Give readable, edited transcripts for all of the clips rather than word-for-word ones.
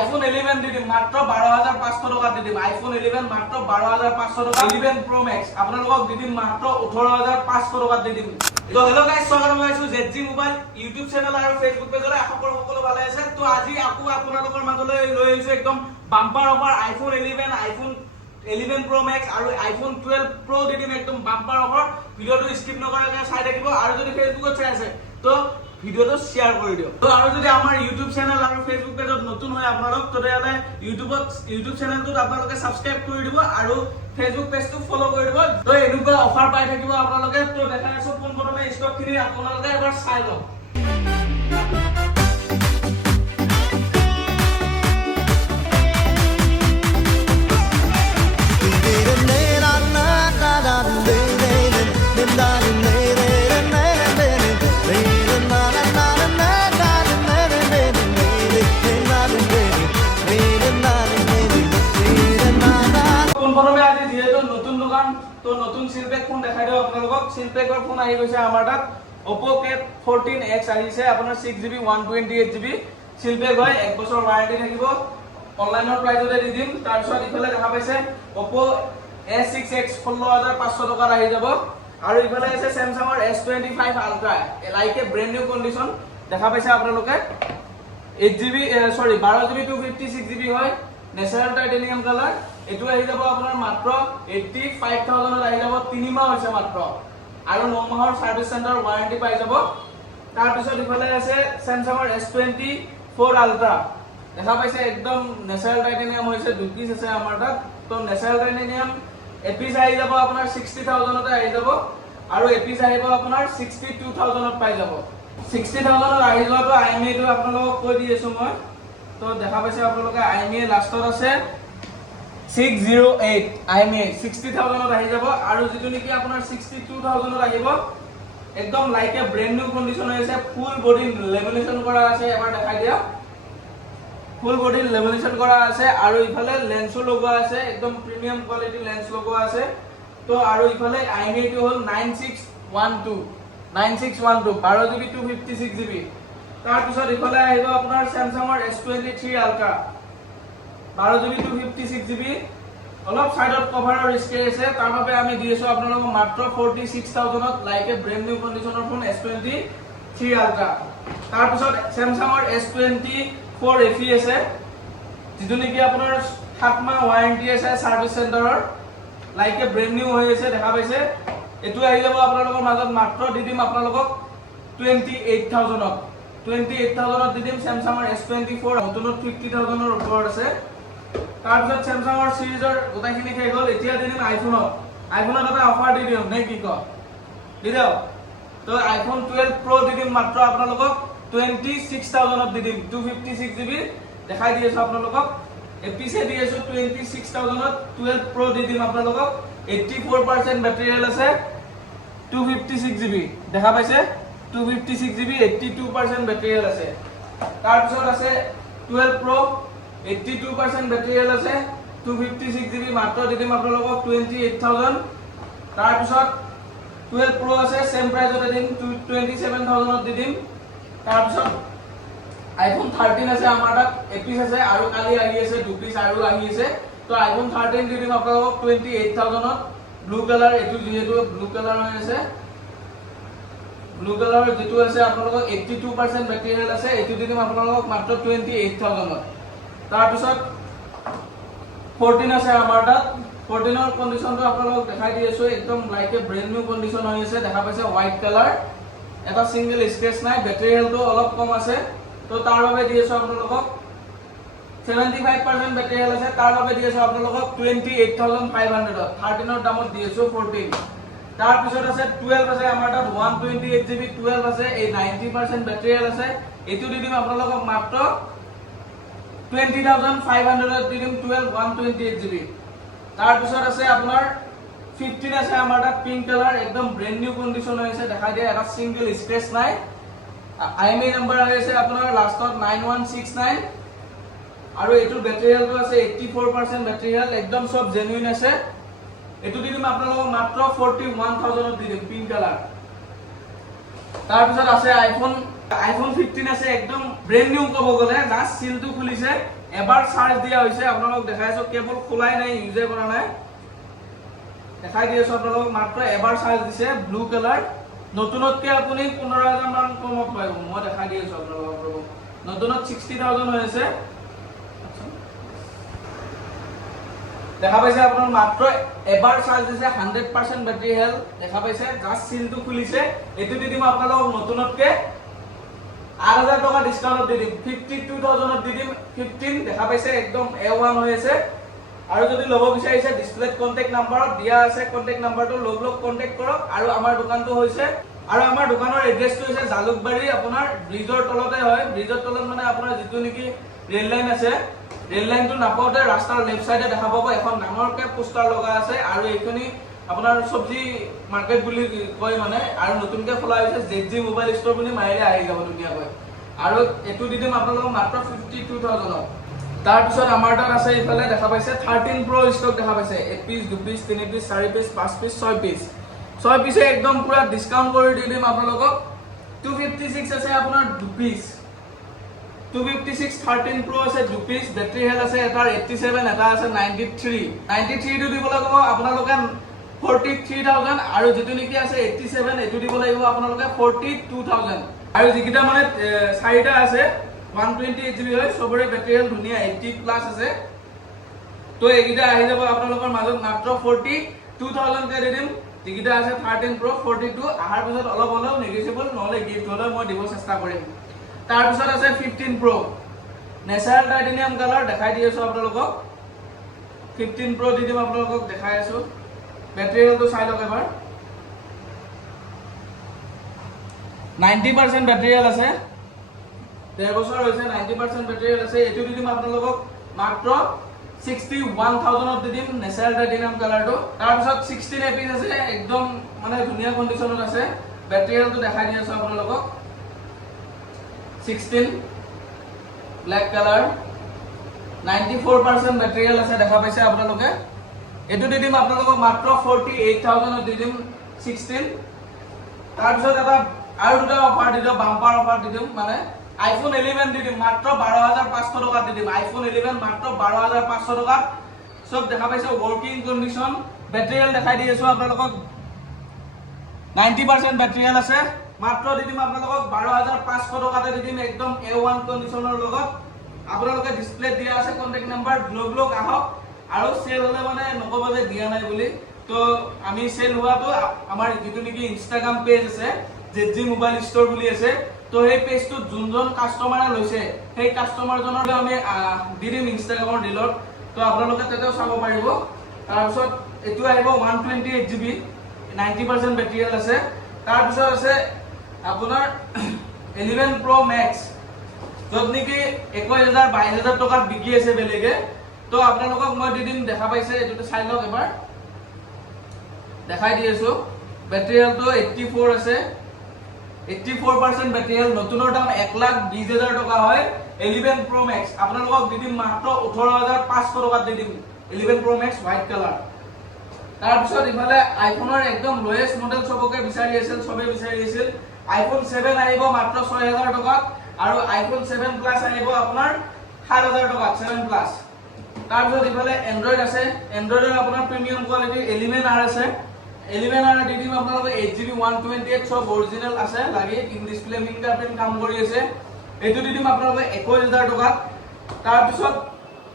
iPhone 11 দি দিম মাত্ৰ 12500 টকা দি দিম আইফোন 11 মাত্ৰ 12500 টকা 11 Pro Max আপোনালোকক দি দিম মাত্ৰ 18500 টকা দি দিম তো হেল্ল গাইস স্বাগতম জনাইছো জেডজি মোবাইল ইউটিউব চেনেল আৰু ফেসবুক পেজলৈ আশা কৰো সকলো ভালে আছে তো আজি আকৌ আপোনালোকৰ মাজলৈ লৈ আহিছো একদম bumper offer iPhone 11 iPhone 11 Pro Max আৰু আইফোন 12 Pro দি দিম একদম বাম্পাৰ অফাৰ ভিডিওটো স্কিপ নকৰাকৈ চাই থাকিব আৰু যদি ফেসবুকত চাই আছে তো ভিডিওটো শেয়াৰ কৰি দিও তো আৰু যদি আমাৰ ইউটিউব চেনেল আৰু ফেসবুক পেজত নতুন হয় আপোনালোক তেতিয়াহলে ইউটিউব চেনেলটো আপোনালোকে সাবস্ক্ৰাইব কৰি দিব আৰু ফেসবুক পেজটো ফলো কৰি দিব তো এনেকুৱা অফাৰ পাই থাকিব আপোনালোকে তো দেখাই আছো পোনপ্ৰথমে ষ্টকখিনি আপোনালোকে এবাৰ চাই লওক তো নতুন সিলপেক ফোন দেখাই দিও আপোনালোকক সিলপেকৰ ফোন আহি গৈছে আমাৰ তাত Oppo K14X আহিছে আপোনাৰ 6GB 128GB সিলপেক হয় 1 বছৰ ওয়াৰেন্টি থাকিব অনলাইনৰ প্ৰাইসতে দি দিম তাৰ পিছত ইফালে দেখা পাইছে Oppo A6X 16500 টকা আহি যাব আৰু ইফালে আছে Samsungৰ S25 Ultra like a brand new condition দেখা পাইছে আপোনালোকে 8GB 12GB 256GB হয় ন্যাচারাল টাইটেনিয়াম কালার এটু আহি যাব আপোনাৰ মাত্ৰ 85000 ত আহি যাব 3 মাহ হৈছে মাত্ৰ আৰু 9 মাহৰ সাৰ্ভিস সেন্টাৰ ওয়াৰেন্টি পাই যাব তাৰ পিছত ইফালে আছে Samsungৰ S24 Ultra দেখা পাইছে একদম ন্যাচাৰাল টাইটেনিয়াম হৈছে দুই পিস আছে আমাৰ তাত তো ন্যাচাৰাল টাইটেনিয়াম এপিস আহি যাব আপোনাৰ 60000 ত আহি যাব আৰু এপিস আহিব আপোনাৰ 62000 ত পাই যাব 60000 ত আহি যোৱাটো IMEI টো আপোনালোকক কৈ দি আছো মই তো দেখা পাইছে আপোনালোকে IMEI লাষ্টত আছে 608 IMEI 60000 ত আহি যাব আৰু যেটো নেকি আপোনাৰ 62000 ত আহিব একদম like a brand new condition আছে ফুল বডি লেমিনেশন কৰা আছে এবাৰ দেখাই দিয়া ফুল বডি লেমিনেশন কৰা আছে আৰু ইফালে লেন্সও লগোৱা আছে একদম প্ৰিমিয়াম কোৱালিটি লেন্স লগোৱা আছে তো আৰু ইফালে IMEI টো হল 9612 12GB 256GB তাৰ পিছত ইফালে আহিব আপোনাৰ Samsungৰ S23 Ultra 12GB 256GB অলপ সাইডত কভাৰৰ ৰিস্ক আছে তাৰ বাবে আমি দি আছো আপোনালোকক মাত্ৰ 46000 ত লাইক এ ব্ৰ্যান্ড নিউ কন্ডিশনৰ ফোন S23 Ultra তাৰ পিছত Samsungৰ S24 FE আছে যেটো নেকি আপোনাৰ 7 মাহ ওয়াৰেন্টি আছে service সেন্টাৰৰ like a brand new হৈ আছে দেখা পাইছে এটু আহি যাব আপোনালোকৰ মাজত মাত্ৰ দি দিম আপোনালোকক 28000 ত 28000 ত দি দিম Samsungৰ S24 নতুনত 50000 ৰ ওপৰত আছে তাৰ পিছত Samsungৰ সিৰিজৰ গোটাইখিনি শেষ হ'ল এতিয়া দি দিম আইফোনত এটা অফাৰ দি দিম নে কি ক দি দিও তো আইফোন 12 Pro দি দিম মাত্ৰ আপোনালোকক 26000 ত দি দিম 256GB দেখাই দি আছো আপোনালোকক এপিসে দি আছো 26000 ত 12 Pro দি দিম আপোনালোকক 84% বেটাৰী হেল্থ আছে 256GB দেখা পাইছে 256GB 82% বেটাৰী হেল্থ আছে তাৰ পিছত আছে 12 Pro 82% বেটাৰী হেল্থ আছে 256GB মাত্ৰ দি দিম আপোনালোকক 28000 তাৰ পিছত 12 Pro আছে সেম প্ৰাইসতে দিম 27000 ত দি দিম তাৰ পিছত iPhone 13 আছে আমাৰ তাত এপিস আছে আৰু কালি আহি আছে দুই পিস আৰু আহি আছে তো iPhone 13 দি দিম আপোনালোকক 28000 ত ব্লু কালাৰ এটো যেটো ব্লু কালাৰ হৈ আছে ব্লু কালাৰ যেটো আছে আপোনালোকক 82% বেটাৰী হেল্থ আছে এটো দি দিম আপোনালোকক মাত্ৰ 28000 ত তাৰ পিছত 14 আছে আমাৰ তাত 14 ৰ কন্ডিশনটো আপোনালোকক দেখাই দি আছো একদম like a brand new condition হৈ আছে দেখা পাইছে হোৱাইট কালাৰ এটা সিঙ্গেল স্ক্ৰেচ নাই বেটাৰী হেল্থটো অলপ কম আছে তো তাৰ বাবে দি আছো আপোনালোকক 75% বেটাৰী হেল্থ আছে তাৰ বাবে দি আছো আপোনালোকক 28500 ত 13 ৰ দামত দি আছো 14 তাৰ পিছত আছে 12 আছে আমাৰ তাত 128GB 12 আছে এই 90% বেটাৰী হেল্থ আছে এটো দি দিম আপোনালোকক মাত্ৰ 20500 ত দি দিম 12 128GB তাৰ পিছত আছে আপোনাৰ 15 আছে আমাৰ তাত পিঙ্ক কালাৰ একদম ব্ৰ্যান্ড নিউ কন্ডিশন হৈছে দেখাই দিয়া এটা সিঙ্গেল স্ক্ৰেচ নাই IMEI নম্বৰ আছে আপোনাৰ লাষ্টত 9169 আৰু এটো বেটাৰী হেল্থ আছে 84% বেটাৰী হেল্থ একদম সব জেনুইন আছে এটো দি দিম আপোনালোকক মাত্ৰ 41000 ত দি দিম পিঙ্ক কালাৰ তাৰ পিছত আছে আইফোন 15 আছে একদম ব্ৰ্যান্ড নিউ কব গলে জাস্ট সিলটো খুলিছে এবাৰ চাৰ্জ দিয়া হৈছে আপোনালোক দেখাইছো কেবল খোলাই নাই ইউজে কৰা নাই দেখাই দি আছো আপোনালোক মাত্ৰ এবাৰ চাৰ্জ দিছে ব্লু কালাৰ নতুনতকে আপুনি 15000 মান কমত পাব মই দেখাই দি আছো আপোনালোকক নতুনত 60000 হৈ আছে দেখা পাইছে আপোনাৰ মাত্ৰ এবাৰ চাৰ্জ দিছে 100% বেটাৰি হেলথ দেখা পাইছে জাস্ট সিলটো খুলিছে এটো দি দিম আপোনালোকক নতুনতকে 8000 টকা ডিসকাউন্ট দি দিম 52000 ত দি দিম 15 দেখা পাইছে একদম A1 হৈ আছে আৰু যদি লব বিচাৰিছে ডিসপ্লেত কন্টাক্ট নাম্বাৰত দিয়া আছে কন্টাক্ট নাম্বাৰটো লগ কন্টাক্ট কৰক আৰু আমাৰ দোকানটো হৈছে আৰু আমাৰ দোকানৰ এড্ৰেছটো হৈছে জালুকবাৰী আপোনাৰ ব্ৰিজৰ তলতে হয় ব্ৰিজৰ তলত মানে আপোনাৰ যেটো নেকি ৰেল লাইন আছে ৰেল লাইনটো নাপাওতে ৰাস্তাৰ লেফট সাইডে দেখা পাব এখন ডাঙৰকে পোষ্টাৰ লগা আছে আৰু এইখনি আপোনাৰ সবজি মাৰ্কেট বুলি কয় মানে আৰু নতুনকে খোলা হৈছে জেজি মোবাইল ষ্টৰ বুলি মাৰিলে আহি যাব ধুনীয়াকৈ আৰু এটো দি দিম আপোনালোকক মাত্ৰ 52000 তাৰ পিছত আমাৰ তাত আছে ইফালে দেখা পাইছে 13 Pro ষ্টক দেখা পাইছে 1 piece 2 piece 3 piece 4 piece 5 piece 6 piece 6 পিসে একদম পুৰা ডিসকাউন্ট কৰি দি দিম আপোনালোকক 256 আছে আপোনাৰ 2 পিস 256 13 Pro আছে 2 পিস বেটাৰি হেল আছে এটাৰ 87 এটা আছে 93 টো দিব লাগিব আপোনালোকে 43000 আৰু যেটো নেকি আছে 87 এটো দিব লাগিব আপোনালোকে 42000 আৰু যিকিটা মানে চাৰিটা আছে 128GB হয় সবৰে বেটাৰি হেল ধুনিয়া 80 প্লাস আছে তো এইকিটা আহি যাব আপোনালোকৰ মাজত মাত্ৰ 42000 কে দি দিম যিকিটা আছে 13 Pro 42 আহাৰ পিছত অলপ অলপ নেগোচিয়েবল নহলে গিফট হলে মই দিব চেষ্টা কৰিম তাৰ পিছত আছে 15 Pro নেচাৰেল টাইটেনিয়াম কালাৰ দেখাই দি আছো আপোনালোকক 15 Pro দি দিম আপোনালোকক দেখাই আছো বেটাৰি হেলটো চাই লওক এবাৰ 90% বেটাৰি হেল আছে 1.5 বছৰ হৈছে 90% বেটাৰি হেল আছে এটো দি দিম আপোনালোকক মাত্ৰ 61000 ত দি দিম নেচাৰেল টাইটেনিয়াম কালাৰটো তাৰ পিছত 16 এপিস আছে একদম মানে ধুনিয়া কন্ডিশনত আছে বেটাৰি হেলটো দেখাই দি আছো আপোনালোকক 16 ব্ল্যাক কালাৰ 94% বেটাৰি হেল আছে দেখা পাইছে আপোনালোকে এটো দি দিম আপোনালোকক মাত্ৰ 48000 ত দি দিম 16 তাৰ পিছত এটা আৰু দুটা অফাৰ দি দিম বাম্পাৰ অফাৰ দি দিম মানে iPhone 11 দি দিম মাত্ৰ 12500 টকা দি দিম iPhone 11 মাত্ৰ 12500 টকা সব দেখা পাইছে ওয়াৰ্কিং কন্ডিশন বেটাৰি হেল দেখাই দি আছো আপোনালোকক 90% বেটাৰি হেল আছে মাত্ৰ দি দিম আপোনালোকক 12500 টকাতে দি দিম একদম A1 কন্ডিশনৰ লগত আপোনালোকে ডিসপ্লে দিয়া আছে কন্টাক্ট নাম্বাৰ ব্লগ আহক আৰু সেল হলে মানে নকব যে দিয়া নাই বুলি তো আমি সেল হোৱাটো আমাৰ যেটো নেকি ইনষ্টাগ্ৰাম পেজ আছে জেজি মোবাইল ষ্টৰ বুলি আছে তো এই পেজটো যোনজন কাস্টমাৰে লৈছে সেই কাস্টমাৰ জনৰ আমি দি দিম ইনষ্টাগ্ৰামৰ ডিলত তো আপোনালোকে তেতেও চাব পাৰিব তাৰ পিছত এটো আহিব 128GB 90% বেটাৰি হেল আছে তাৰ পিছত আছে আপোনাৰ 11 Pro Max যত নেকি 21000 22000 টকাত বিকি আছে বেলেগে তো আপোনালোকক মই দি দিম দেখা পাইছে এটো চাই লওক এবাৰ দেখাই দি আছো বেটাৰি হেলটো 84 আছে 84% বেটাৰি হেল নতুনৰ দাম 1,20,000 টকা হয় 11 Pro Max আপোনালোকক দি দিম মাত্ৰ 18500 টকাত দি দিম 11 Pro Max হোৱাইট কালাৰ তাৰ পিছত ইফালে আইফোনৰ একদম লোয়েষ্ট মডেল সবকে বিচাৰি আছিল সবে বিচাৰি আছিল iPhone 7 আহিব মাত্ৰ 6000 টকাত আৰু iPhone 7 Plus আহিব আপোনাৰ 7000 টকাত 7 Plus তাৰ পিছত ইফালে এন্ড্ৰইড আছে এন্ড্ৰইডৰ আপোনাৰ প্ৰিমিয়াম কোৱালিটি 11R আছে 11R দি দিম আপোনালোকে 8GB 128 সব অৰিজিনাল আছে লাগি ইন ডিসপ্লে ফিংগাৰপ্ৰিন্ট কাম কৰি আছে এটো দি দিম আপোনালোকে 21000 টকাত তাৰ পিছত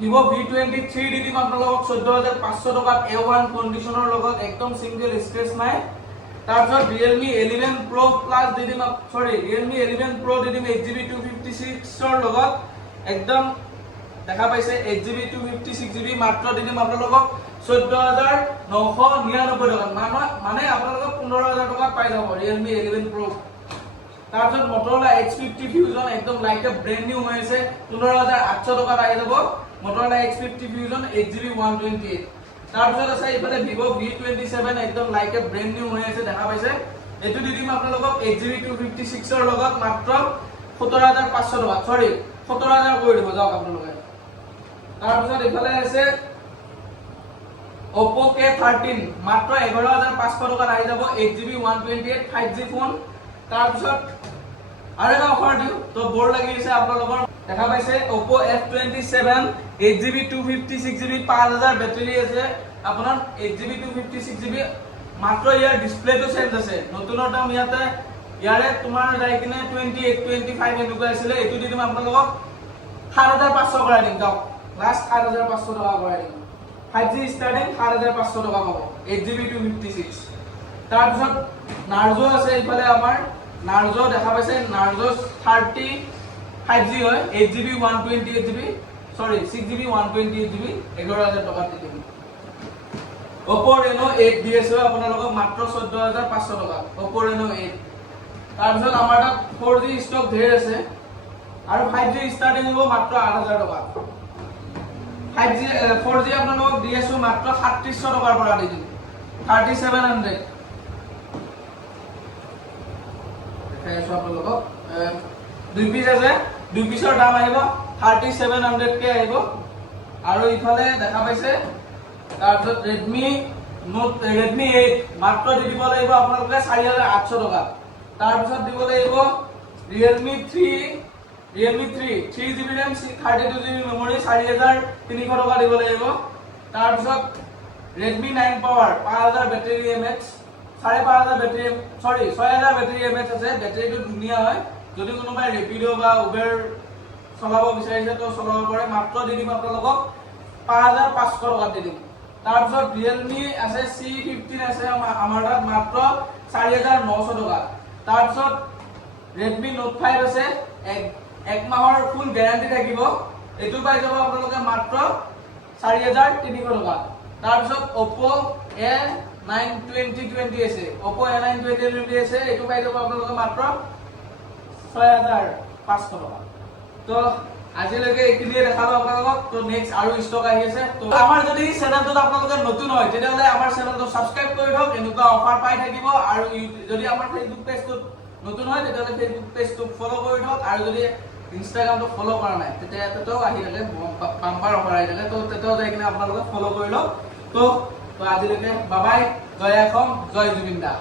Vivo V23 দি দিম আপোনালোকক 14500 টকাত A1 কন্ডিশনৰ লগত একদম সিঙ্গেল স্ক্ৰেচ নাই তাৰ পিছত Realme 11 Pro Plus দি দিম Realme 11 Pro দি দিম 8GB 256 ৰ লগত একদম দেখা পাইছে 8GB 256GB মাত্ৰ দি দিম আপোনালোকক 14999 টকা মানে আপোনালোকক 15000 টকা পাই যাব Realme 11 Pro তাৰ পিছত Motorola X50 Fusion একদম লাইক এ ব্র্যান্ড নিউ হৈ আছে 15800 টকাত আহি যাব Motorola X50 Fusion 8GB 128 তাৰ পিছত আছে ইফালে Vivo V27 একদম লাইক এ ব্র্যান্ড নিউ হৈ আছে দেখা পাইছে এটো দি দিম আপোনালোকক 8GB 256 ৰ লগত মাত্ৰ 17500 টকা 17000 কৰি দিব যাওক আপোনালোকে তাৰ পিছত ইফালে আছে Oppo K13 মাত্ৰ 11500 টকাত আহি যাব 8GB 128 5G ফোন তাৰ পিছত আৰু এটা অফাৰ দিও তো বৰ লাগি আছে আপোনালোকৰ দেখা পাইছে Oppo F27 8GB 256GB 5000 battery আছে আপোনাৰ 8GB 256GB মাত্ৰ ইয়াৰ ডিসপ্লেটো চেঞ্জ আছে নতুনৰ দাম ইয়াতে ইয়াৰে তোমাৰ যাই কিনে 28 25 এনেকুৱা আছিল এটো দি দিম আপোনালোকক 7500 কৰাই দিম দাও লাষ্ট 7500 টকা কৰাই দিম 5G ষ্টাৰ্টিং 7500 টকা পাব 8GB 256 তাৰ পিছত Narzo আছে ইফালে আমাৰ Narzo দেখা পাইছে Narzo 30 5G হয় 8GB 128GB sorry 6GB 128GB 11000 টকা দি দিম Oppo Reno 8 DS আপোনালোকক মাত্ৰ 14500 টকা Oppo Reno 8 তাৰ পিছত আমাৰ তাত 4G ষ্টক ধেৰ আছে আৰু 5G ষ্টাৰ্টিং হ'ব মাত্ৰ 8000 টকা 5G 4G আপোনালোকক দি আছো মাত্ৰ 3700 টকাৰ পৰা দি দিম 3700 দেখাইছো আপোনালোকক দুই পিস আছে দুই পিসৰ দাম আহিব 3700 কে আহিব আৰু ইফালে দেখা পাইছে তাৰপিছত Redmi 8 মাত্ৰ দি দিব লাগিব আপোনালোকে 4800 টকা তাৰপিছত দিব লাগিব Realme 3 3GB RAM 32GB memory 4300 টকা দিব লাগিব তাৰপিছত Redmi 9 Power 5000 battery mAh 5500 battery সৰি 6000 বেটাৰী mAh আছে বেটাৰীটো ধুনীয়া হয় যদি কোনোবাই Rapido বা Uber চলাব বিচাৰিছে তো চলাব পাৰে মাত্ৰ দি দিম আপোনালোকক 5500 টকা দি দিম তাৰপিছত Realme আছে C15 আছে আমাৰ তাত মাত্ৰ 4900 টকা তাৰপিছত Redmi Note 5 আছে এক মাহৰ ফুল গ্যাৰান্টি থাকিব এটো পাই যাব আপোনালোকে মাত্ৰ 4300 টকা তাৰপিছত Oppo A92020 আছে Oppo A92020 আছে এটো পাই যাব আপোনালোকে মাত্ৰ 6500 টকা তো আজিলৈকে একিলিয়ে দেখালো আপোনালোকক তো নেক্সট আৰু ষ্টক আহি আছে তো আমাৰ যদি চেনেলটো আপোনালোকে নতুন হয় তেতিয়াহলে আমাৰ চেনেলটো সাবস্ক্ৰাইব কৰি থওক এনেকুৱা অফাৰ পাই থাকিব আৰু যদি আমাৰ ফেসবুক পেজটো নতুন হয় তেতিয়াহলে ফেসবুক পেজটো ফলো কৰি থওক আৰু যদি ইনষ্টাগ্ৰামটো ফলো কৰা নাই তেতিয়াতো আহি থাকে বাম্পাৰ অফাৰ আহি থাকে তো তেতিয়াও যাই কিনে আপোনালোকে ফলো কৰি লওক তো আজিলৈকে বাই বাই জয় অসম জয় জুবিন দা